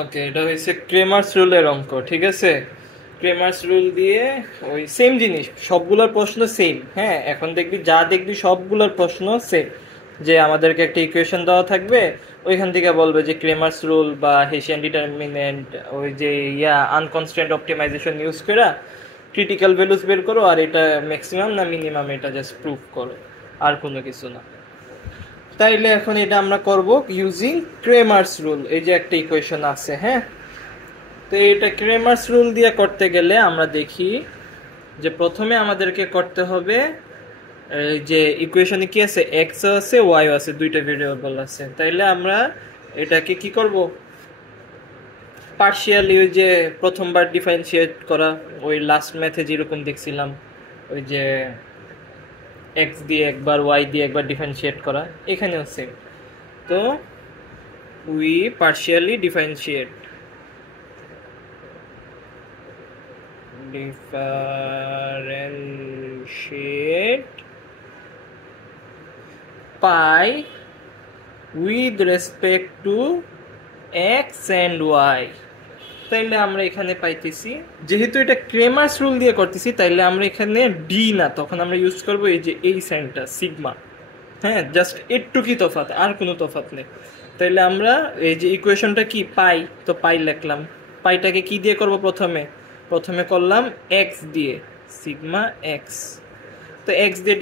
ওকে, এটা হচ্ছে ক্রেমার্স রুলের অঙ্ক, ঠিক আছে। ক্রেমার্স রুল দিয়ে ওই সেম জিনিস, সবগুলোর প্রশ্ন সেম। হ্যাঁ, এখন দেখবি যা দেখবি সবগুলোর প্রশ্ন সেম, যে আমাদেরকে একটা ইকুয়েশন দেওয়া থাকবে, ওইখান থেকে বলবে যে ক্রেমার্স রুল বা হেসিয়ান ডিটারমিনেন্ট, ওই যে আনকনস্ট্যান্ট অপটিমাইজেশন ইউজ করে ক্রিটিক্যাল ভ্যালুস বের করো, আর এটা ম্যাক্সিমাম না মিনিমাম এটা জাস্ট প্রুফ করো, আর কোনো কিছু না। তাইলে এখন এটা আমরা করব ইউজিং ক্রেমার্স রুল। এই যে একটা ইকুয়েশন আছে, হ্যাঁ। তো এটা ক্রেমার্স রুল দিয়ে করতে গেলে আমরা দেখি যে প্রথমে আমাদেরকে করতে হবে, এই যে ইকুয়েশনে কি আছে, এক্স আছে ওয়াই আছে, দুইটা ভেরিয়েবল আছে। তাইলে আমরা এটাকে কি করব, পার্শিয়ালি, ওই যে প্রথমবার ডিফারেন্সিয়েট করা, ওই লাস্ট ম্যাথে যেরকম দেখছিলাম, ওই যে এক্স দিয়ে একবার ওয়াই দিয়ে একবার ডিফারেন্সিয়েট করা, এখানেও সেম। তো we partially differentiate pi with respect to x and y। তাইলে আমরা এখানে পাইতেছি, যেহেতু এটা ক্রেমার্স রুল দিয়ে করতেছি, তাইলে আমরা এখানে ডি না, তখন আমরা ইউজ করবো এই যে এই সাইনটা সিগমা। হ্যাঁ, জাস্ট একটুকি তফাৎ, আর কোনো তফাৎ নেই। তাইলে আমরা এই যে ইকুয়েশনটা কি পাই, তো পাই লিখলাম। পাইটাকে কি দিয়ে করব, প্রথমে করলাম এক্স দিয়ে, সিগমা এক্স। তো এক্স দিয়ে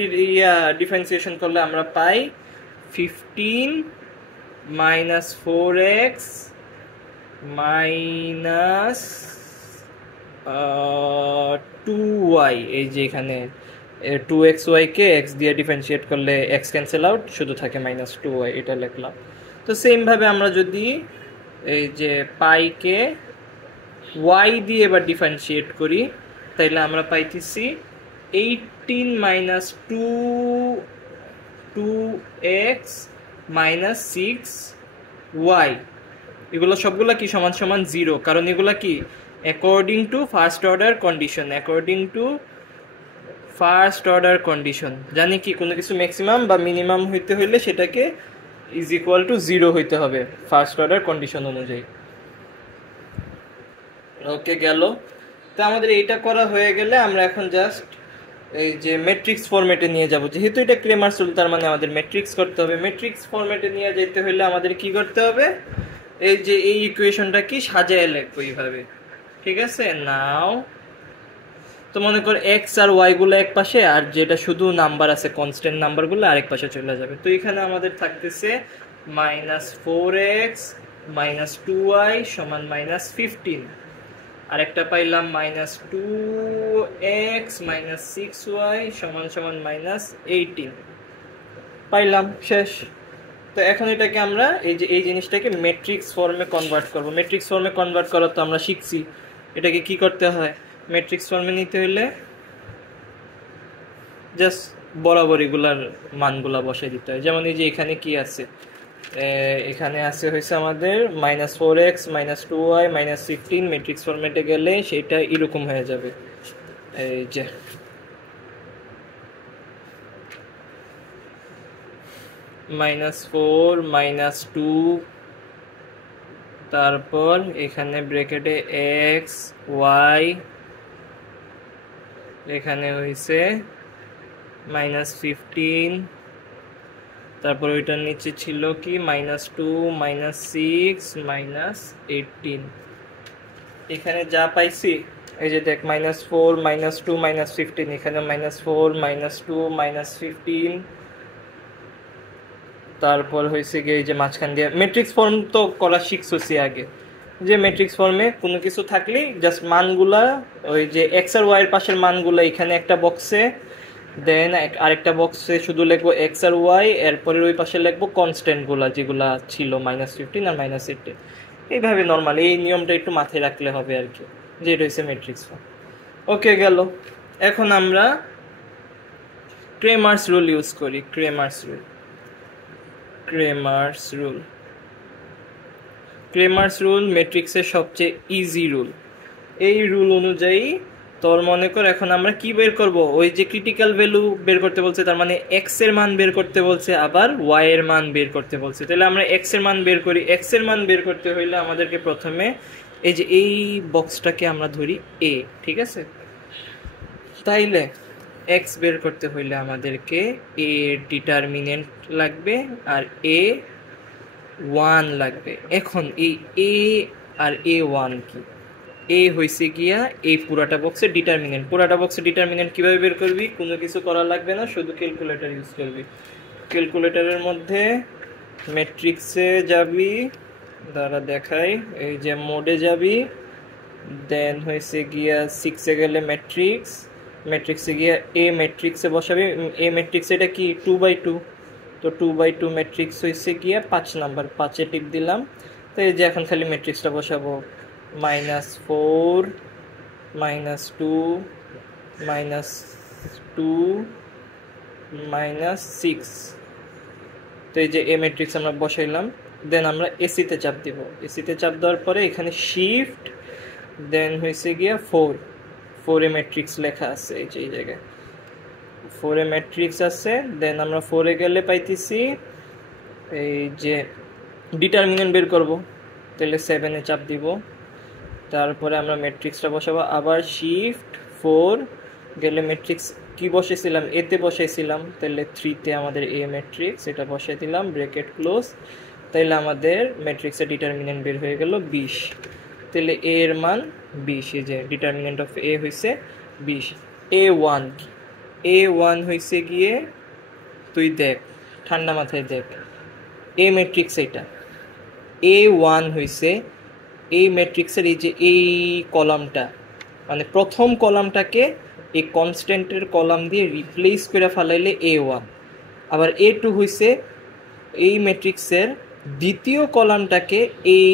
ডিফারেন্সিয়েশন করলে আমরা পাই 15 মাইনাস 4x মাইনাস 2y। এই যে এখানে 2xy কে x দিয়ে ডিফারেন্সিয়েট করলে x ক্যান্সেল আউট, শুধু থাকে -2y, এটা লিখলাম। তো সেম ভাবে আমরা যদি এই যে পাইকে y দিয়ে এবার ডিফারেন্সিয়েট করি, তাইলে আমরা পাইতেছি 18 মাইনাস 2x মাইনাস 6y। এগুলো সবগুলা কি সমান সমান 0, কারণ এগুলা কি according to first order condition. জানি কি কোনো কিছু ম্যাক্সিমাম বা মিনিমাম হইতে হইলে সেটাকে ইজ ইকুয়াল টু 0 হইতে হবে ফার্স্ট অর্ডার কন্ডিশন অনুযায়ী। ওকে, গেল। তো আমাদের এইটা করা হয়ে গেলে আমরা এখন জাস্ট এই যে ম্যাট্রিক্স ফরম্যাটে নিয়ে যাব। যেহেতু এটা ক্রেমার্স রুল, তার মানে আমাদের ম্যাট্রিক্স করতে হবে। ম্যাট্রিক্স ফরম্যাটে নিয়ে যেতে হলে আমাদের কি করতে হবে, এই যে এই ইকুয়েশনটা কি সাজায় লিখবো এইভাবে, ঠিক আছে। নাও তো মনে কর এক্স আর ওয়াই গুলো এক পাশে, আর যেটা শুধু নাম্বার আছে কনস্ট্যান্ট নাম্বার গুলো আরেক পাশে চলে যাবে। তো এখানে আমাদের থাকতেছে -4x মাইনাস 2y সমান -15, আরেকটা পাইলাম -2x মাইনাস 6y সমান সমান -18 পাইলাম, শেষ। তো এখন এটাকে আমরা এই যে এই জিনিসটাকে ম্যাট্রিক্স ফর্মে কনভার্ট করব। ম্যাট্রিক্স ফর্মে কনভার্ট করা তো আমরা শিখছি। এটাকে কি করতে হয়, ম্যাট্রিক্স ফর্মে নিতে হইলে জাস্ট বরাবর এগুলার মানগুলা বসাই দিতে হয়। যেমন এই যে এখানে কি আছে, এখানে আছে হয়েছে আমাদের -4x minus 2y minus 15। Matrix ফর্মেটে গেলে সেটা এরকম হয়ে যাবে, এই যে -4 -2, তারপর এখানে ব্র্যাকেটে এক্স ওয়াই, এখানে হয়েছে -15, তারপর ওইটার নিচে ছিল কি -2 -6 -18। এখানে যা পাইছি এই যে দেখ -4 -2 -15, এখানে -4 -2 -15, তারপর হয়েছে গিয়ে এই যে মাঝখান দিয়ে ম্যাট্রিক্স ফর্ম তো করা শিখছি আগে, যে ম্যাট্রিক্স ফর্মে কোনো কিছু থাকলেই জাস্ট মানগুলা ওই যে এক্স আর ওয়াই এর পাশের মানগুলা এখানে একটা বক্সে, দেন আরেকটা বক্সে শুধু লিখবো এক্স আর ওয়াই, এরপরে ওই পাশে লিখবো কনস্ট্যান্ট গুলা যেগুলা ছিল -15 আর -18। এইভাবে নর্মাল এই নিয়মটা একটু মাথায় রাখলে হবে আর কি, যে এটা হচ্ছে ম্যাট্রিক্স ফর্ম। ওকে, গেল। এখন আমরা ক্রেমার্স রুল ইউজ করি। ক্রেমার্স রুল ম্যাট্রিক্সের সবচেয়ে ইজি রুল। এই রুল অনুযায়ী তোর মনে কর এখন আমরা কি বের করব, ওই যে ক্রিটিক্যাল ভ্যালু বের করতে বলছে, তার মানে এক্স এর মান বের করতে বলছে, আবার ওয়াই এর মান বের করতে বলছে। তাহলে আমরা এক্স এর মান বের করি। এক্স এর মান বের করতে হইলে আমাদেরকে প্রথমে এই যে এই বক্সটাকে আমরা ধরি এ, ঠিক আছে? তাইলে এক্স বের করতে হইলে আমাদেরকে এ ডিটারমিনেন্ট লাগবে আর এ ওয়ান লাগবে। এখন এই এ আর এ ওয়ান কি? এ হয়েছে গিয়া এই পুরাটা বক্সের ডিটারমিনেন্ট। পুরাটা বক্সের ডিটারমিনেন্ট কিভাবে বের করবি? কোনো কিছু করা লাগবে না, শুধু ক্যালকুলেটর ইউজ করবি। ক্যালকুলেটরের মধ্যে ম্যাট্রিক্সে যাবি, দ্বারা দেখাই, এই যে মোডে যাবি, দেন হয়েছে গিয়া 6-এ গেলে ম্যাট্রিক্স, ম্যাট্রিক্সে গিয়া এ ম্যাট্রিক্সে বসাবি। এ ম্যাট্রিক্স এটা কি 2/2, তো 2/2 ম্যাট্রিক্স হয়েছে গিয়া 5 নাম্বার, 5-এ টিপ দিলাম। তো এই যে এখন খালি ম্যাট্রিক্সটা বসাবো, -4 -2 -2 -6। তো এই যে এ ম্যাট্রিক্স আমরা বসাইলাম, দেন আমরা এসিতে চাপ দিব। এসিতে চাপ দেওয়ার পরে এখানে শিফট, দেন হয়েছে গিয়া 4 এ ম্যাট্রিক্স লেখা আছে এই যে এই জায়গায় 4 এ ম্যাট্রিক্স আছে। দেন আমরা 4-এ গেলে পাইতেছি এই যে ডিটারমিনেন্ট বের করব, তাহলে 7-এ চাপ দিব। তারপরে আমরা ম্যাট্রিক্সটা বসাবো, আবার শিফট 4 গেলে ম্যাট্রিক্স কি বসেছিলাম, এতে বসাইছিলাম, তাহলে 3-তে আমাদের এ ম্যাট্রিক্স, এটা বসাই দিলাম, ব্র্যাকেট ক্লোজ। তাইলে আমাদের ম্যাট্রিক্সের ডিটারমিনেন্ট বের হয়ে গেল 20। তাহলে এ এর মান 20, এই যে ডিটারমিনেন্ট অফ এ হয়েছে 20। এ ওয়ান কি? এ ওয়ান হয়েছে গিয়ে, তুই দেখ ঠান্ডা মাথায় দেখ, এ ম্যাট্রিক্স এটা এ ওয়ান হয়েছে এই ম্যাট্রিক্সের এই যে এই কলামটা, মানে প্রথম কলামটাকে এই কনস্ট্যান্টের কলাম দিয়ে রিপ্লেস করে ফেলাইলে এ ওয়ান। আবার এ টু হয়েছে এই ম্যাট্রিক্সের দ্বিতীয় কলামটাকে এই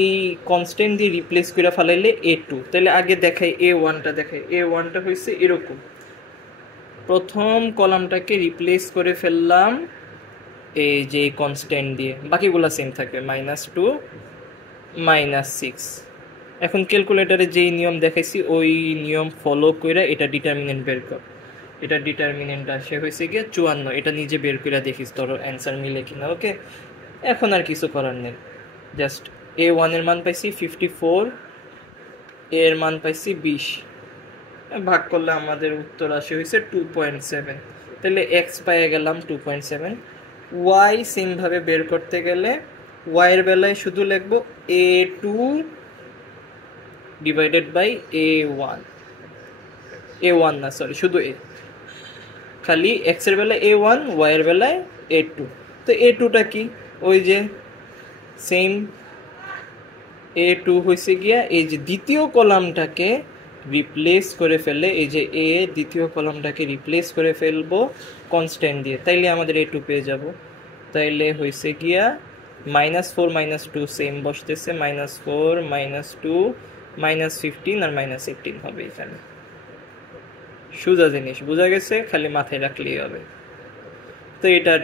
কনস্ট্যান্ট দিয়ে রিপ্লেস করে ফেলাইলে এ টু। তাহলে আগে দেখাই এ ওয়ানটা, দেখাই এ ওয়ানটা হয়েছে এরকম, প্রথম কলামটাকে রিপ্লেস করে ফেললাম এই যে কনস্ট্যান্ট দিয়ে, বাকিগুলো সেম থাকবে, -2 -6। এখন ক্যালকুলেটরে যেই নিয়ম দেখাইছি ওই নিয়ম ফলো করে এটা ডিটারমিনেন্ট বের কর। এটা ডিটারমিনেন্ট আসে হয়েছে গিয়ে 54। এটা নিজে বের করে দেখিস তোর অ্যান্সার মিলে কিনা। ওকে, এখন আর কিছু করার নেই, জাস্ট এ ওয়ানের মান পাইছি 54, এর মান পাইছি 20, ভাগ করলে আমাদের উত্তর আসে হয়েছে 2.7। তাহলে এক্স পাইয়ে গেলাম 2.7। ওয়াই সেমভাবে বের করতে গেলে ওয়াইয়ের বেলায় শুধু লিখবো A2 divided by A1, A1 না সরি, শুধু এ, খালি এক্স এর বেলায় A1, ওয়াইয়ের বেলায় A2। তো A2টা কি? ওই যে সেম A2 হয়েছে গিয়া এই যে দ্বিতীয় কলামটাকে রিপ্লেস করে ফেলে, এই যে এ দ্বিতীয় কলামটাকে রিপ্লেস করে ফেলবো কনস্ট্যান্ট দিয়ে, তাইলে আমাদের A2 পেয়ে যাব। তাইলে হয়েছে গিয়া -4 -2 সেম বসতেছে, -4 -2 -15 আর -18 হবে এখানে। সোজা জিনিস, বোঝা গেছে, খালি মাথায় রাখলেই হবে। তো এটার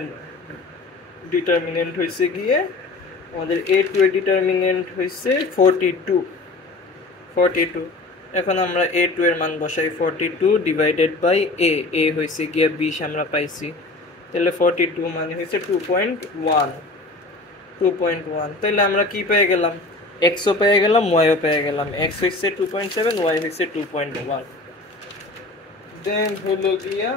ডিটারমিনেন্ট হয়েছে গিয়ে আমাদের A2 এর ডিটারমিনেন্ট হয়েছে 42। এখন আমরা A2 এর মান বসাই, 42 ডিভাইডেড বাই এ হয়েছে গিয়ে 20 আমরা পাইছি। তাহলে 42 মানে হয়েছে 2.1। তাহলে আমরা কি পেয়ে গেলাম? এক্সও পেয়ে গেলাম, ওয়াইও পেয়ে গেলাম। এক্স হয়েছে 2.7, ওয়াই হয়েছে 2.1। দেন হলো গিয়া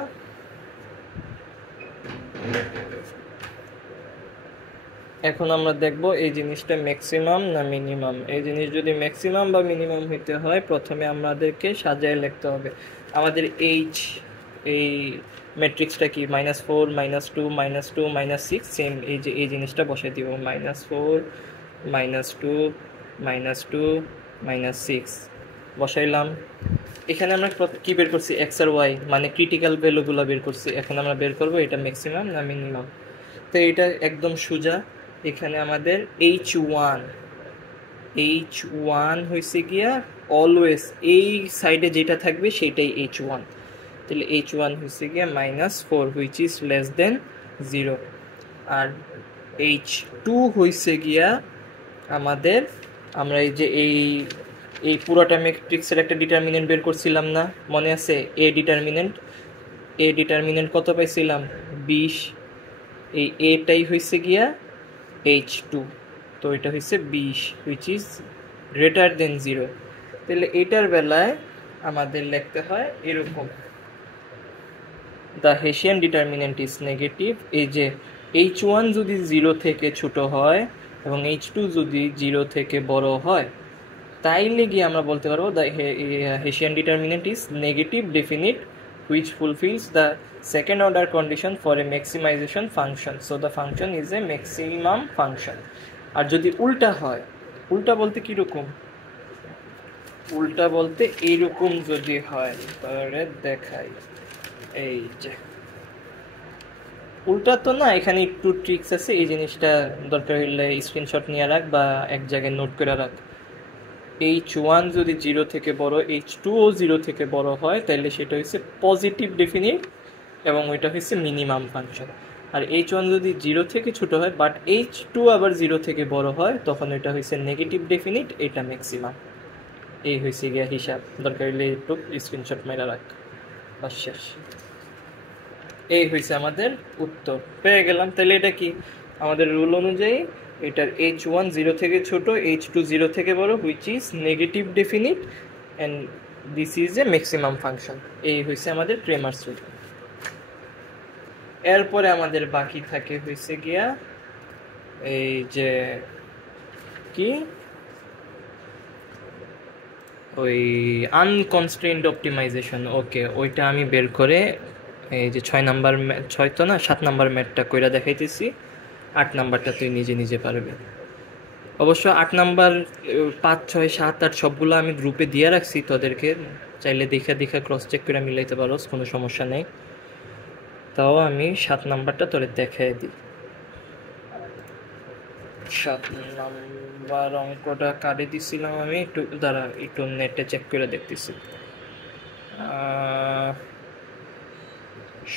এখন আমরা দেখব এই জিনিসটা ম্যাক্সিমাম না মিনিমাম। এই জিনিস যদি ম্যাক্সিমাম বা মিনিমাম হইতে হয় প্রথমে আমাদেরকে সাজায় লিখতে হবে। আমাদের এই ম্যাট্রিক্সটা কি -4 -2 -2 -6, সেম এই যে এই জিনিসটা বসাই দিব, -4 -2 -2 -6 বসাইলাম। এখানে আমরা কি বের করছি? এক্স আর ওয়াই মানে ক্রিটিক্যাল ভ্যালুগুলো বের করছি। এখন আমরা বের করব এটা ম্যাক্সিমাম না মিনিমাম। তো এটা একদম সোজা। এখানে আমাদের H1 হয়েছে গিয়া অলওয়েজ এই সাইডে যেটা থাকবে সেটাই H1। তাহলে H1 হয়েছে গিয়া -4 হুইচ ইজ লেস দেন 0। আর H2 হয়েছে গিয়া আমাদের, আমরা এই যে এই এই পুরোটা ম্যাট্রিক্সের একটা ডিটারমিনেন্ট বের করছিলাম না, মনে আছে? এ ডিটারমিনেন্ট কত পাইছিলাম? 20। এই এটাই হয়েছে গিয়া H2, তো এটা হচ্ছে 20 হুইচ ইজ গ্রেটার দেন 0। তাহলে এটার বেলায় আমাদের লিখতে হয় এরকম, the Hessian determinant is negative. এই যে H1 যদি 0 থেকে ছোট হয় এবং H2 যদি 0 থেকে বড় হয়, তাইলে গিয়ে আমরা বলতে পারবো the Hessian determinant is negative definite which fulfills the second order condition for a maximization function, so the function is a maximum function। আর যদি উল্টা হয়, উল্টা বলতে কিরকম? উল্টা বলতে এইরকম যদি হয়, তাহলে দেখাই। এই যে উল্টা তো না, এখানে একটু ট্রিক্স আছে, এই জিনিসটা দরকার হলে স্ক্রিনশট নিয়ে রাখ বা এক জায়গায় নোট করে রাখ। H1 যদি 0 থেকে বড়, H2ও 0 থেকে বড় হয়, তাহলে সেটা হচ্ছে পজিটিভ ডেফিনিট এবং ওইটা হচ্ছে মিনিমাম ফাংশন। আর H1 যদি 0 থেকে ছোট হয় বাট H2 আবার 0 থেকে বড় হয়, তখন এটা হচ্ছে নেগেটিভ ডেফিনিট, এটা ম্যাক্সিমাম। এই হয়েছে গিয়া হিসাব, দরকার হলে একটু স্ক্রিনশট মেরা রাখ। বাস শেষ। এই হয়েছে আমাদের উত্তর, পেয়ে গেলাম। তাহলে এটা কি আমাদের রুল অনুযায়ী এটার H1 0 থেকে ছোট, H2 0 থেকে বড়, which is negative definite and this is a maximum function. এই হয়েছে আমাদের ক্রেমার্স রুল। এরপরে আমাদের বাকি থাকে হয়েছে গিয়া এই যে কি ওই আনকনস্ট্রেইনড অপটিমাইজেশন। ওকে, ওইটা আমি বের করে এই যে 6 তো না 7 নাম্বার ম্যাথটা কইরা দেখাইতেছি। 8 নাম্বারটা তুই নিজে নিজে পারবি। অবশ্য 8 নাম্বার 5, 6, 7, 8 সবগুলো আমি গ্রুপে দিয়ে রাখছি, তোদেরকে চাইলে দেখা ক্রস চেক করে মিলাইতে পারোস, কোনো সমস্যা নেই। তাও আমি 7 নাম্বারটা তোরে দেখাই দিই। 7 নাম্বার অঙ্কটা কাটে দিছিলাম আমি, একটু দাঁড়া, একটু নেটে চেক করে দেখতেছি।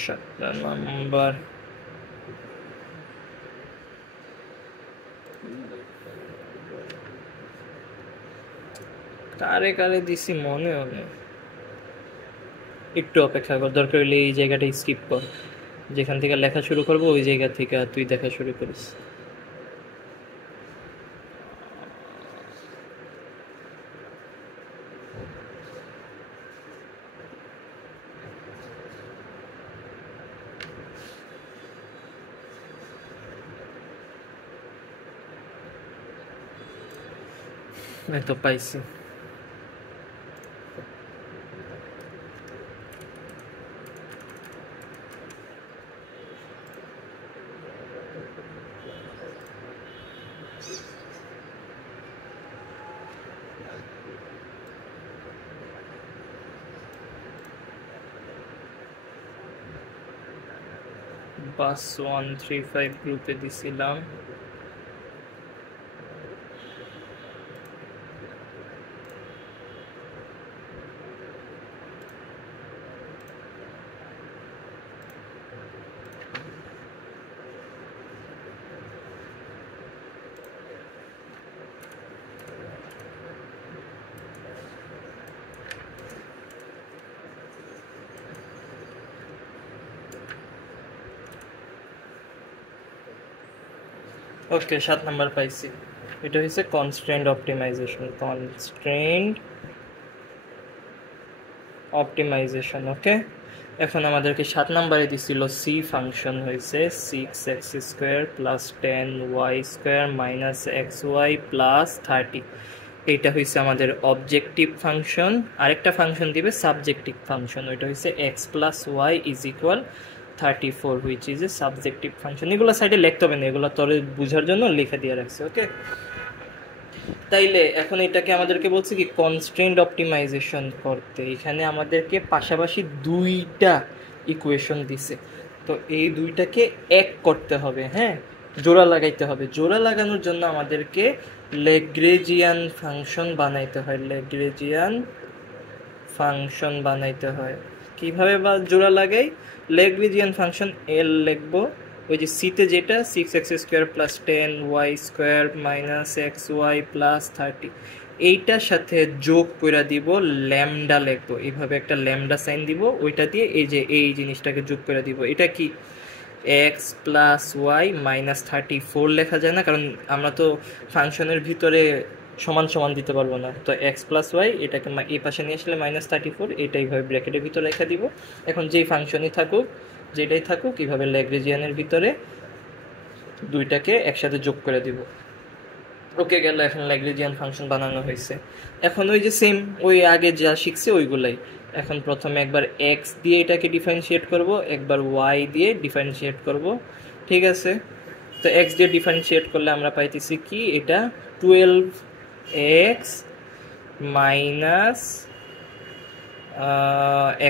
7 নাম্বার কারে দিছি মনে হয়, একটু অপেক্ষা কর, দরকার হলে এই জায়গাটা স্কিপ কর, যেখান থেকে লেখা শুরু করবো ওই জায়গা থেকে তুই দেখা শুরু করিস। এই তো পাইছি। বাস 135 গ্রুপে দিছিলাম। ওকে, 7 নাম্বার পাইছি। এটা হচ্ছে কনস্ট্রেন্ট অপটিমাইজেশন। ওকে, এখন আমাদেরকে 7 নাম্বারে দিছিল সি ফাংশন হয়েছে 6x² + 10y² - xy + 30। এইটা হয়েছে আমাদের অবজেক্টিভ ফাংশন। আরেকটা ফাংশন দিবে সাবজেক্টিভ ফাংশন, ওইটা হয়েছে x + y = 34, which is a subjective function. এগুলো সাইডে লিখতে হবে না, এগুলো তোরে বুঝার জন্য লিখে দিয়ে রাখছে। ওকে, তাইলে এখন এটাকে আমাদেরকে বলছে কি কনস্ট্রেন্ট অপটিমাইজেশন করতে। এখানে আমাদেরকে পাশাপাশি দুইটা ইকুয়েশন দিছে, তো এই দুইটাকে এক করতে হবে। হ্যাঁ, জোড়া লাগাইতে হবে। জোড়া লাগানোর জন্য আমাদেরকে ল্যাগ্রেঞ্জিয়ান ফাংশন বানাইতে হয়। কিভাবে বা জোড়া লাগাই? ল্যাগ্রেঞ্জিয়ান ফাংশন এল লিখবো, ওই যে সিতে যেটা 6x² + 10y² - xy + 30, এইটার সাথে যোগ করে দিব ল্যামডা লিখবো, এইভাবে একটা ল্যামডা সাইন দিব, ওইটা দিয়ে এই যে এই জিনিসটাকে যোগ করে দিব। এটা কি x + y - 34 লেখা যায় না, কারণ আমরা তো ফাংশনের ভিতরে সমান সমান দিতে পারবো না, তো x + y এটাকে এই পাশে নিয়ে আসলে -34, এটা এইভাবে ব্র্যাকেটের ভিতরে রেখে দিব। এখন যেই ফাংশনই থাকুক, যেটাই থাকুক, এইভাবে ল্যাগ্রেঞ্জিয়ানের ভিতরে দুইটাকে একসাথে যোগ করে দিব। ওকে গেল, এখন ল্যাগ্রেঞ্জিয়ান ফাংশন বানানো হয়েছে। এখন ওই যে সেম ওই আগে যা শিখছে ওইগুলাই, এখন প্রথমে একবার x দিয়ে এটাকে ডিফারেন্সিয়েট করব, একবার y দিয়ে ডিফারেন্সিয়েট করব, ঠিক আছে। তো x দিয়ে ডিফারেন্সিয়েট করলে আমরা পাইতেছি কি, এটা 12x মাইনাস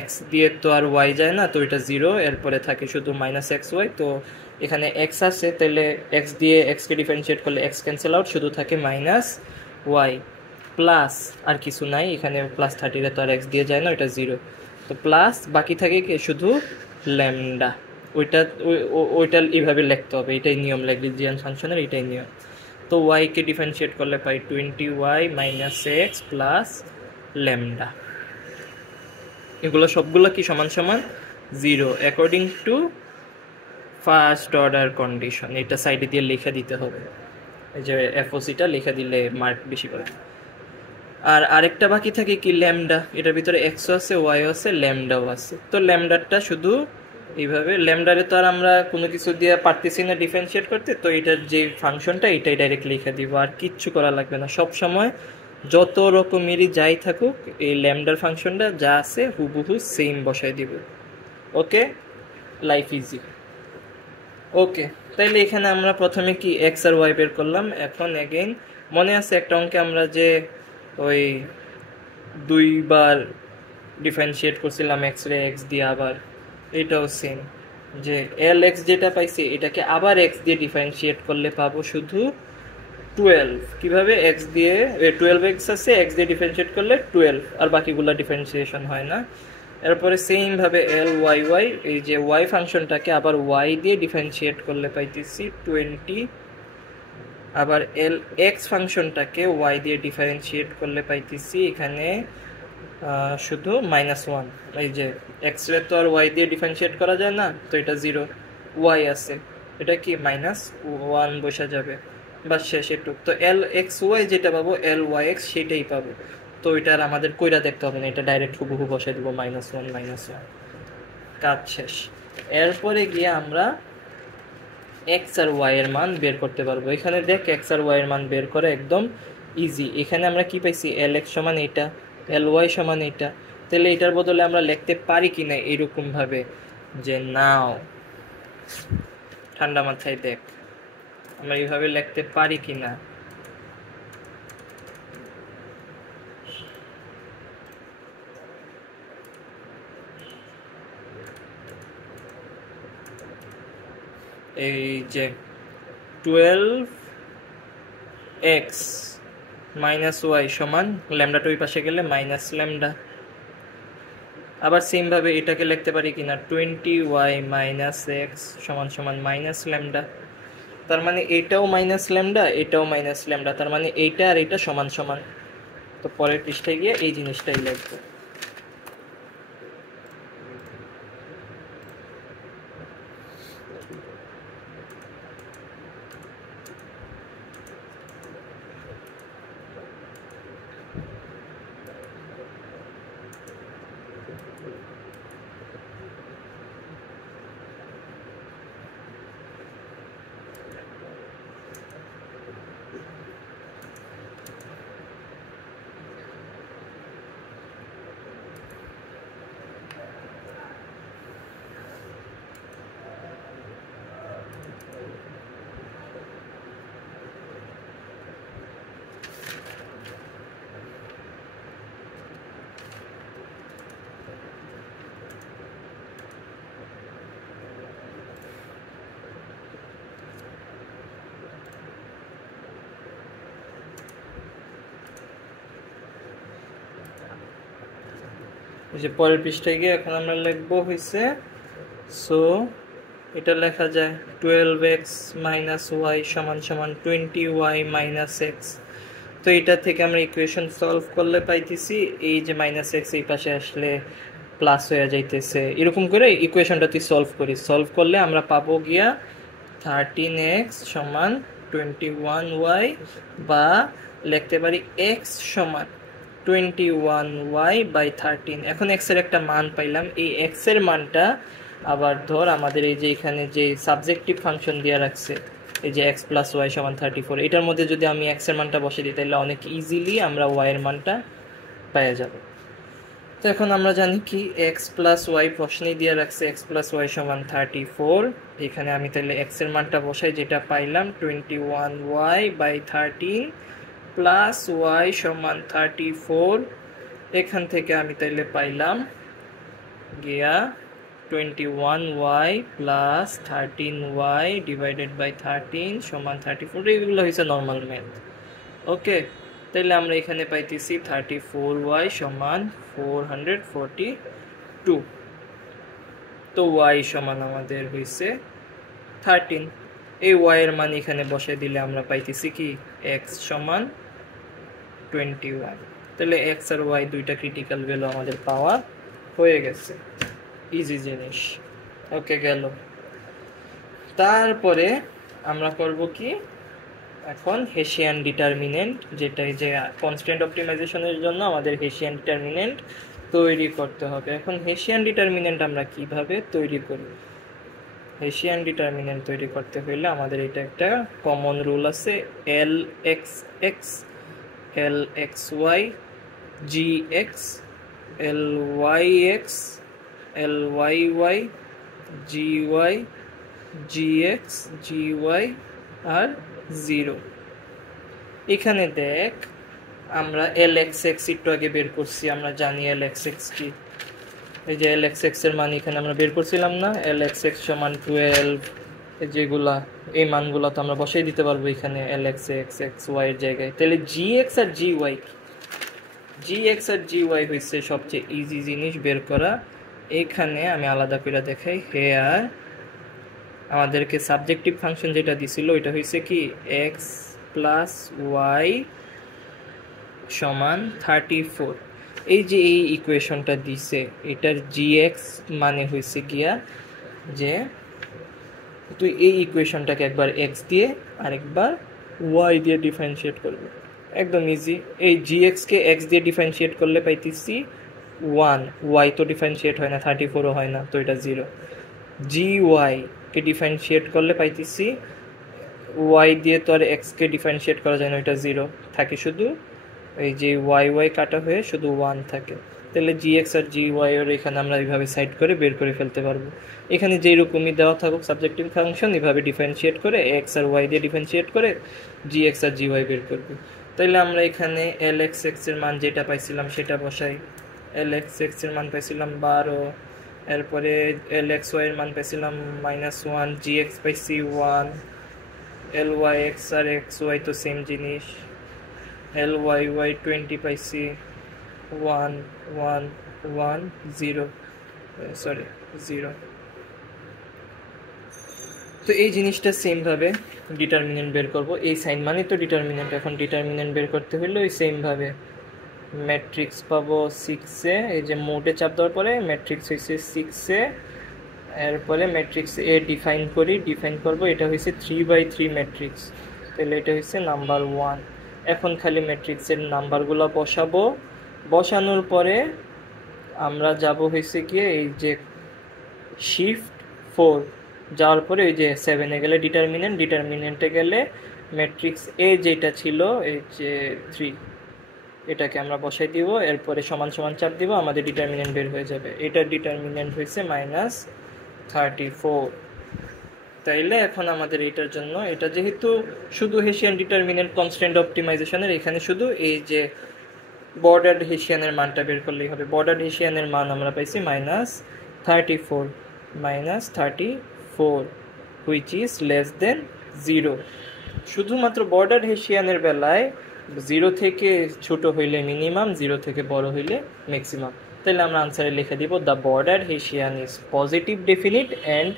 x দিয়ে তো আর y যায় না, তো এটা 0, এরপরে থাকে শুধু -xy। তো এখানে x আছে, তাহলে x দিয়ে x কে ডিফারেন্সিয়েট করলে x ক্যান্সেল আউট, শুধু থাকে -y প্লাস, আর কিছু নাই এখানে, +30 তো আর x দিয়ে যায় না, এটা 0। তো প্লাস বাকি থাকে কি শুধু ল্যামডা, ওইটা এইভাবে লিখতে হবে, এটাই নিয়ম ল্যাগ্রেঞ্জিয়ান ফাংশনের, এটাই নিয়ম। তো y কে ডিফারেন্সিয়েট করলে পাই 20y - x প্লাস ল্যামডা। এগুলো সবগুলো কি সমান সমান 0 according to first order condition. এটা সাইডে দিয়ে লিখে দিতে হবে, এই যে এফওসিটা লিখে দিলে মার্ক বেশি করে। আর আরেকটা বাকি থাকে কি ল্যামডা, এটার ভিতরে এক্সও আছে, ওয়াইও আছে, ল্যামডাও আছে। তো ল্যামডাটা শুধু এইভাবে, ল্যামডারে তো আর আমরা কোনো কিছু দিয়ে পারতেছি না ডিফারেন্সিয়েট করতে, তো এটার যে ফাংশনটা এটাই ডাইরেক্ট লিখে দিব, আর কিচ্ছু করা লাগবে না। সব সময় যত রকমেরই যাই থাকুক, এই ল্যামডার ফাংশনটা যা আছে হুবহু সেম বসাই দিব। ওকে, লাইফ ইজি। ওকে, তাইলে এখানে আমরা প্রথমে কি এক্স আর ওয়াই বের করলাম। এখন এগেইন মনে আছে একটা অঙ্কে আমরা যে ওই দুইবার ডিফারেন্সিয়েট করছিলাম এক্স রে এক্স দিয়ে, আবার এটাও সেম, যে এল এক্স যেটা পাইছি এটাকে আবার এক্স দিয়ে ডিফারেন্সিয়েট করলে পাবো শুধু 12। কিভাবে, এক্স দিয়ে 12x আছে, এক্স দিয়ে ডিফারেন্সিয়েট করলে 12, আর বাকিগুলো ডিফারেন্সিয়েশন হয় না। এরপরে সেম ভাবে এল ওয়াই ওয়াই, এই যে ওয়াই ফাংশনটাকে আবার ওয়াই দিয়ে ডিফারেন্সিয়েট করলে পাইতেছি 20, আবার এল এক্স ফাংশনটাকে ওয়াই দিয়ে ডিফারেন্সিয়েট করলে পাইতেছি এখানে শুধু -1। এই যে এক্স রে তো আর ওয়াই দিয়ে ডিফারেন্সিয়েট করা যায় না, তো এটা 0, ওয়াই আছে, এটা কি -1 বসা যাবে, বাস শেষ এটুক। তো এল এক্স ওয়াই যেটা পাবো, এল ওয়াই এক্স সেটাই পাবো। তো ওইটা আর আমাদের কইরা দেখতে হবে না, এটা ডাইরেক্ট হুবহু বসাই দিব -1, কাজ শেষ। এরপরে গিয়ে আমরা এক্স আর ওয়াই এর মান বের করতে পারবো। এখানে দেখ এক্স আর ওয়াই এর মান বের করে একদম ইজি। এখানে আমরা কি পাইছি, এল এক্স সমান এটা, এল ওয়াই সমান এটা। তাহলে এটার বদলে আমরা লিখতে পারি কিনা এরকম ভাবে, যে নাও ঠান্ডা মাথায় দেখ আমরা এইভাবে লিখতে পারি কিনা। এই যে 12x - y সমান ল্যামডাটা ওই পাশে গেলে মাইনাস ল্যামডা। আবার সেম ভাবে এটাকে লিখতে পারি কিনা, 20y - x সমান সমান মাইনাস ল্যামডা। তার মানে এটাও মাইনাস ল্যামডা, এটাও মাইনাস ল্যামডা, তার মানে এইটা আর এটা সমান সমান। তো পরের পৃষ্ঠায় গিয়ে এই জিনিসটাই লিখবো। যে পরের পৃষ্ঠায় গিয়ে এখন আমরা লিখবো হয়েছে, সো এটা লেখা যায় 12x মাইনাস ওয়াই সমান সমান 20y মাইনাস এক্স। তো এটা থেকে আমরা ইকুয়েশন সলভ করলে পাইতেছি এই যে মাইনাস এক্স এই পাশে আসলে প্লাস হয়ে যাইতেছে, এরকম করে ইকুয়েশনটা তুই সলভ করলে আমরা পাবো গিয়া 13x সমান 21y, বা লিখতে পারি x সমান 21y বাই 13। এখন x এর একটা মান পাইলাম, এই x এর মানটা আবার ধর আমাদের এই যে এখানে যে সাবজেক্টিভ ফাংশন দেওয়া রাখছে এই যে x প্লাস ওয়াই সমান 34, এটার মধ্যে যদি আমি x এর মানটা বসে দিই তাহলে অনেক ইজিলি আমরা y এর মানটা পেয়ে যাব। তো এখন আমরা জানি কি x প্লাস ওয়াই প্রশ্নেই দিয়ে রাখছে x প্লাস ওয়াই সমান 34, এখানে আমি তাহলে x এর মানটা বসাই, যেটা পাইলাম 21y বাই 13 প্লাস ওয়াই সমান 34। এখান থেকে আমি তাহলে পাইলাম গিয়া 21y plus 13y divided by 13 সমান 34। এগুলো হয়েছে নর্মাল ম্যাথ। ওকে, তাহলে আমরা এখানে পাইতেছি 34y সমান 442। তো y সমান আমাদের হয়েছে 13। এই y এর মান এখানে বসে দিলে আমরা পাইতেছি কি x সমান 21। তাহলে x আর y দুইটা ক্রিটিক্যাল ভ্যালু আমাদের পাওয়া হয়ে গেছে, ইজি জিনিস। ওকে গেল। তারপরে আমরা করব কি এখন হেসিয়ান ডিটারমিনেন্ট, যেটা যে কনস্ট্যান্ট অপটিমাইজেশনের জন্য আমাদের হেসিয়ান ডিটারমিনেন্ট তৈরি করতে হবে। এখন হেসিয়ান ডিটারমিনেন্ট আমরা কিভাবে তৈরি করব? হেসিয়ান ডিটারমিনেন্ট তৈরি করতে হলে আমাদের এটা একটা কমন রুল আছে, L X X L X Y G X L Y X L Y Y G Y G X G Y আর 0। এখানে দেখ আমরা এল এক্স এক্স একটু আগে বের করছি, আমরা জানি এল এক্স এক্স কি, এই যে এল এক্স এক্স এর মান এখানে আমরা বের করছিলাম না, এল এক্স এক্স সমান 12, যেগুলা এই মানগুলো তো আমরা বসাই দিতে পারবো এখানে এল এক্স এক্স এক্স ওয়াই এর জায়গায়। তাহলে জি এক্স আর জি ওয়াই, জি এক্স আর জি ওয়াই হয়েছে সবচেয়ে ইজি জিনিস বের করা। এখানে আমি আলাদা করে দেখাই, হেয়ার আমাদেরকে সাবজেক্টিভ ফাংশন যেটা দিছিল ওইটা হয়েছে কি এক্স প্লাস ওয়াই সমান 34। এই যে এই ইকুয়েশনটা দিছে এটার জি এক্স মানে হয়েছে গিয়া যে তুই এই ইকুয়েশনটাকে একবার এক্স দিয়ে আরেকবার ওয়াই দিয়ে ডিফারেন্সিয়েট করবে, একদম ইজি। এই জি এক্সকে এক্স দিয়ে ডিফারেন্সিয়েট করলে পাইতেছি 1, ওয়াই তো ডিফারেন্সিয়েট হয় না, 34ও হয় না, তো এটা 0। জি ওয়াইকে ডিফারেন্সিয়েট করলে পাইতেছি ওয়াই দিয়ে তো আর এক্সকে ডিফারেন্সিয়েট করা যায় না, ওইটা 0 থাকে, শুধু এই যে ওয়াই ওয়াই কাটা হয়ে শুধু 1 থাকে। তাহলে জি এক্স আর জি ওয়াই এর এখানে আমরা এইভাবে সাইড করে বের করে ফেলতে পারবো। এখানে যেই রকমই দেওয়া থাকুক সাবজেক্টিভ ফাংশন এইভাবে ডিফারেন্সিয়েট করে এক্স আর ওয়াই দিয়ে ডিফারেন্সিয়েট করে জি এক্স আর জি ওয়াই বের করবো। তাইলে আমরা এখানে এল এক্স এক্স এর মান যেটা পাইছিলাম সেটা বসাই, এল এক্স এক্স এর মান পাইছিলাম 12, এরপরে এল এক্স ওয়াই এর মান পাইছিলাম -1, জি এক্স পাইছি 1, এল ওয়াই এক্স আর এক্স ওয়াই তো সেম জিনিস, এল ওয়াই ওয়াই 20 পাইছি 1 1 1 0 সরি 0। তো এই জিনিসটা সেমভাবে ডিটারমিনেন্ট বের করব, এই সাইন মানে তো ডিটারমিনেন্ট। এখন ডিটারমিনেন্ট বের করতে হলে ওই সেমভাবে ম্যাট্রিক্স পাবো 6-এ, এই যে মোডে চাপ দেওয়ার পরে ম্যাট্রিক্স হয়েছে 6-এ, এরপরে ম্যাট্রিক্স এ ডিফাইন করব, এটা হয়েছে 3/3 ম্যাট্রিক্স, তাহলে এটা হয়েছে নাম্বার 1। এখন খালি ম্যাট্রিক্সের নাম্বারগুলো বসাবো, বসানোর পরে আমরা যাব হয়েছে গিয়ে এই যে শিফট 4 যাওয়ার পরে ওই যে 7-এ গেলে ডিটারমিনেন্টে গেলে ম্যাট্রিক্স এ যেটা ছিল এই যে 3, এটাকে আমরা বসাই দিব, এরপরে সমান সমান চাপ দিব, আমাদের ডিটারমিনেন্ট বের হয়ে যাবে। এটার ডিটারমিনেন্ট হয়েছে -34। তাইলে এখন আমাদের এটার জন্য, এটা যেহেতু শুধু হেসিয়ান ডিটারমিনেন্ট কনস্ট্যান্ট অপটিমাইজেশনের, এখানে শুধু এই যে বর্ডার্ড হেসিয়ানের মানটা বের করলেই হবে। বর্ডার্ড হেসিয়ানের মান আমরা পাইছি -34 হুইচ ইজ লেস দেন 0। শুধুমাত্র বর্ডার্ড হেসিয়ানের বেলায় 0 থেকে ছোট হইলে মিনিমাম, 0 থেকে বড় হইলে ম্যাক্সিমাম। তাহলে আমরা আনসারে লিখে দিব the bordered Hessian is positive definite and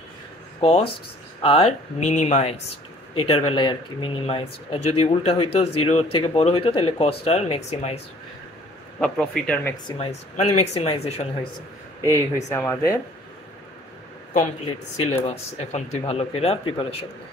cost are minimized, এটার বেলায় আর কি মিনিমাইজড। আর যদি উল্টা হইতো, জিরো থেকে বড় হইতো, তাহলে কস্ট আর ম্যাক্সিমাইজড বা প্রফিট আর ম্যাক্সিমাইজ, মানে ম্যাক্সিমাইজেশন হয়েছে। এই হয়েছে আমাদের কমপ্লিট সিলেবাস। এখন তুই ভালো করে প্রিপারেশন নে।